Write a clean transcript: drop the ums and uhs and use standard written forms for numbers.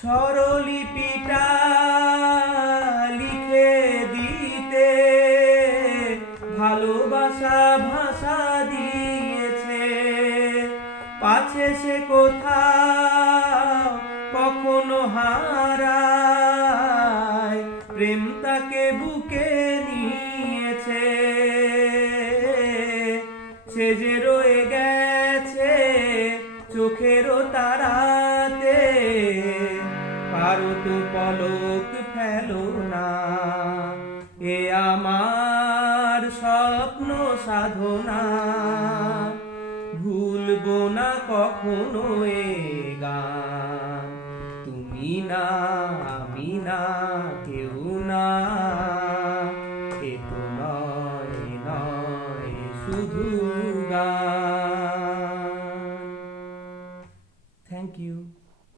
স্বরলিপিটা লিখে দিতে ভালোবাসা ভাষা দিয়েছে, পাছে সে কোথাও কখনো হারায়, প্রেম তাকে বুকে নিয়েছে। সে যে রয়ে গেছে চোখেরও তারাতে, পারো তো পলক ফেলো না, এ আমার স্বপ্ন সাধনা। ভুলবো না কখনো এ গান, তুমি না